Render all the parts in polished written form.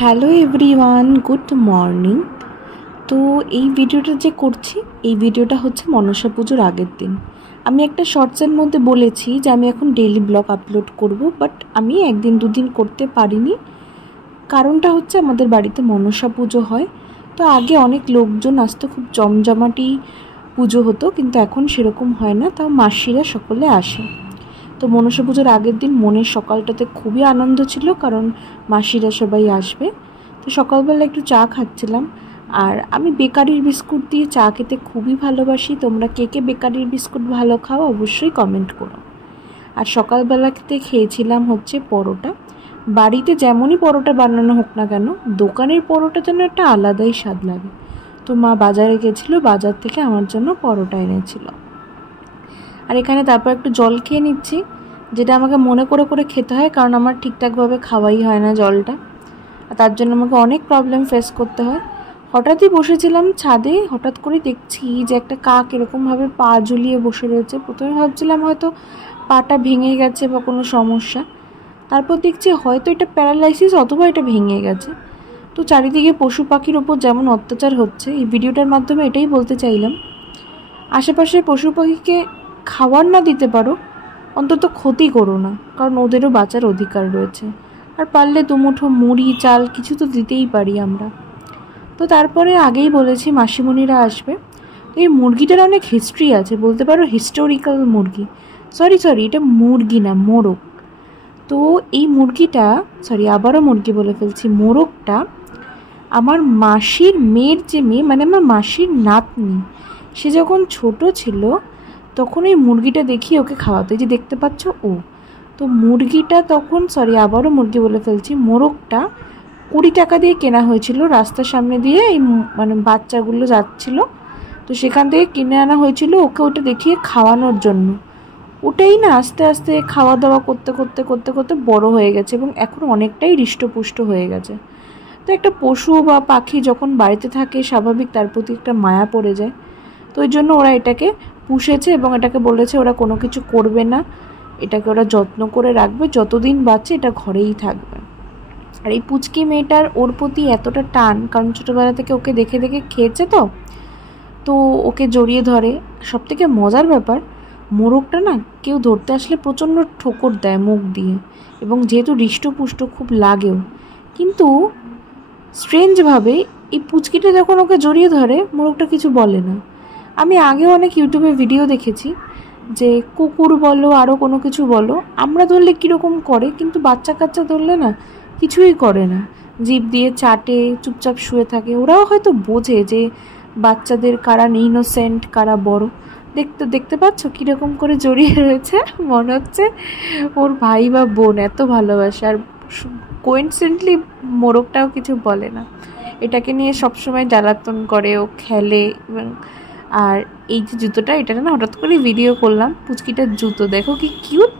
Hello everyone, good morning. তো এই ভিডিওটা যে করছি, এই ভিডিওটা হচ্ছে মনসা পুজোর আগের দিন। আমি একটা শর্টসের মধ্যে বলেছি যে আমি এখন ডেইলি ব্লগ আপলোড করব, বাট আমি একদিন দুদিন করতে পারিনি। কারণটা হচ্ছে আমাদের বাড়িতে মনসা পুজো হয়, তো আগে অনেক লোকজন আসতো, খুব জমজমাটি পুজো হতো, কিন্তু এখন সেরকম হয় না। তাও মাসিরা সকলে আসে। তো মনসা পুজোর আগের দিন মনের সকালটাতে খুবই আনন্দ ছিল, কারণ মাসিরা সবাই আসবে। তো সকালবেলা একটু চা খাচ্ছিলাম, আর আমি বেকারির বিস্কুট দিয়ে চা খেতে খুবই ভালোবাসি। তোমরা কে কে বেকারির বিস্কুট ভালো খাও অবশ্যই কমেন্ট করো। আর সকালবেলাতে খেয়েছিলাম হচ্ছে পরোটা। বাড়িতে যেমনই পরোটা বানানো হোক না কেন, দোকানের পরোটা যেন একটা আলাদাই স্বাদ লাগে। তো মা বাজারে গেছিলো, বাজার থেকে আমার জন্য পরোটা এনেছিল। আর এখানে তারপর একটু জল খেয়ে নিচ্ছি, যেটা আমাকে মনে করে করে খেতে হয়, কারণ আমার ঠিকঠাকভাবে খাওয়াই হয় না জলটা। আর তার জন্য আমাকে অনেক প্রবলেম ফেস করতে হয়। হঠাৎই বসেছিলাম ছাদে, হঠাৎ করে দেখছি যে একটা কাক এরকমভাবে পা ঝুলিয়ে বসে রয়েছে। প্রথমে ভাবছিলাম হয়তো পাটা ভেঙে গেছে বা কোনো সমস্যা, তারপর দেখছি হয়তো এটা প্যারালাইসিস অথবা এটা ভেঙে গেছে। তো চারিদিকে পশু পাখির ওপর যেমন অত্যাচার হচ্ছে, এই ভিডিওটার মাধ্যমে এটাই বলতে চাইলাম, আশেপাশের পশু পাখিকে খাবার না দিতে পারো, অন্তত ক্ষতি করো না, কারণ ওদেরও বাঁচার অধিকার রয়েছে। আর পারলে দুমুঠো মুড়ি চাল কিছু তো দিতেই পারি আমরা। তো তারপরে আগেই বলেছি মাসিমণিরা আসবে। তো এই মুরগিটার অনেক হিস্ট্রি আছে, বলতে পারো হিস্টোরিক্যাল মুরগি। সরি এটা মুরগি না, মোরগ। তো এই মুরগিটা, আবারও মুরগি বলে ফেলছি, মোরগটা আমার মাসির মেয়ের যে মেয়ে, মানে আমার মাসির নাতনি, সে যখন ছোট ছিল তখন এই মুরগিটা দেখিয়ে ওকে খাওয়াতো। এই যে দেখতে পাচ্ছ ও। তো মুরগিটা তখন, আবারও মুরগি বলে ফেলছি, মোরগটা 20 টাকা দিয়ে কেনা হয়েছিল। রাস্তার সামনে দিয়ে এই মানে বাচ্চাগুলো যাচ্ছিল, তো সেখান থেকে কিনে আনা হয়েছিল ওকে ওটা দেখিয়ে খাওয়ানোর জন্য। ওটাই না আস্তে আস্তে খাওয়া দাওয়া করতে করতে করতে করতে বড় হয়ে গেছে এবং এখন অনেকটাই হৃষ্টপুষ্ট হয়ে গেছে। তো একটা পশু বা পাখি যখন বাড়িতে থাকে, স্বাভাবিক তার প্রতি একটা মায়া পড়ে যায়। তো ওই জন্য ওরা এটাকে পুষেছে এবং এটাকে বলেছে ওরা কোনো কিছু করবে না, এটাকে ওরা যত্ন করে রাখবে, যতদিন বাঁচে এটা ঘরেই থাকবে। আর এই পুচকি মেয়েটার ওর প্রতি এতটা টান, কারণ ছোটোবেলা থেকে ওকে দেখে দেখে খেয়েছে, তো ওকে জড়িয়ে ধরে। সবথেকে মজার ব্যাপার, মোরগটা না কেউ ধরতে আসলে প্রচণ্ড ঠোকর দেয় মুখ দিয়ে, এবং যেহেতু হৃষ্টপুষ্ট খুব লাগেও। কিন্তু স্ট্রেঞ্জভাবে এই পুচকিটা যখন ওকে জড়িয়ে ধরে, মোরগটা কিছু বলে না। আমি আগেও অনেক ইউটিউবে ভিডিও দেখেছি যে কুকুর বলো আরও কোনো কিছু বলো, আমরা ধরলে কীরকম করে, কিন্তু বাচ্চা কাচ্চা ধরলে না কিছুই করে না, জিভ দিয়ে চাটে, চুপচাপ শুয়ে থাকে। ওরাও হয়তো বোঝে যে বাচ্চাদের কারা ইনোসেন্ট কারা বড়। দেখতে পাচ্ছ কীরকম করে জড়িয়ে রয়েছে, মনে হচ্ছে ওর ভাই বা বোন, এত ভালোবাসে। আর কোইন্সিডেন্টলি মোরগটাও কিছু বলে না, এটাকে নিয়ে সবসময় জ্বালাতন করে, ও খেলে। এবং আর এই যে জুতোটা, এটা না হঠাৎ করে ভিডিও করলাম, পুচকিটার জুতো দেখো কি কিউট।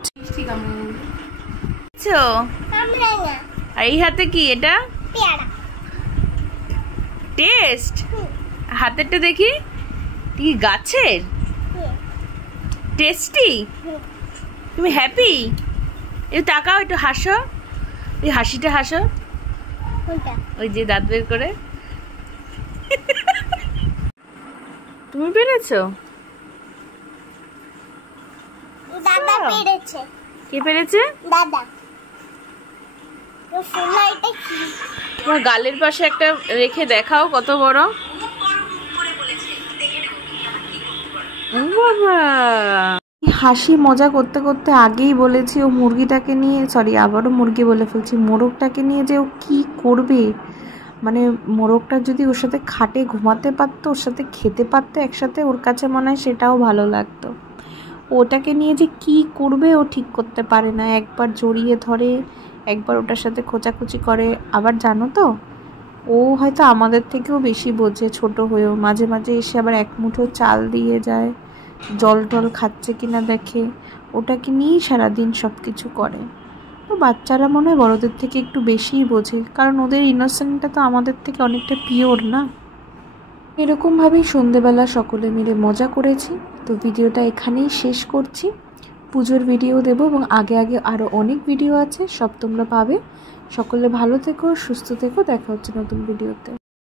আর এই হাতে কি, এটা টেস্ট, হাতেরটা দেখি কি গাছের, টেস্টি। তুমি হ্যাপি? একটু তাকাও, একটু হাসো, এই হাসিটা হাসো, ওই যে দাঁত বের করে। তুমি পেরেছো? দাদা পেরেছে। কে পেরেছে? দাদা। তোমার গালের পাশে একটা রেখে দেখাও কত বড়। বাবা, হাসি মজা করতে করতে আগেই বলেছি ও মুরগিটাকে নিয়ে, আবারও মুরগি বলে ফেলছি, মোরগটাকে নিয়ে যে ও কী করবে। মানে মোরগটা যদি ওর সাথে খাটে ঘুমাতে পারতো, ওর সাথে খেতে পারতো একসাথে, ওর কাছে মনে হয় সেটাও ভালো লাগতো। ওটাকে নিয়ে যে কি করবে ও ঠিক করতে পারে না। একবার জড়িয়ে ধরে, একবার ওটার সাথে খোঁচাখুচি করে। আবার জানো তো, ও হয়তো আমাদের থেকেও বেশি বোঝে ছোট হয়েও। মাঝে মাঝে এসে আবার এক মুঠো চাল দিয়ে যায়, জল টল খাচ্ছে কিনা দেখে, ওটাকে নিয়েই সারাদিন সব কিছু করে। তো বাচ্চারা মনে হয় বড়দের থেকে একটু বেশিই বোঝে, কারণ ওদের ইনোসেন্টটা তো আমাদের থেকে অনেকটা পিওর না। এরকমভাবেই সন্ধেবেলা সকলে মিলে মজা করেছি। তো ভিডিওটা এখানেই শেষ করছি। পুজোর ভিডিও দেবো এবং আগে আরও অনেক ভিডিও আছে, সব তোমরা পাবে। সকলে ভালো থেকো, সুস্থ থেকো, দেখা হচ্ছে নতুন ভিডিওতে।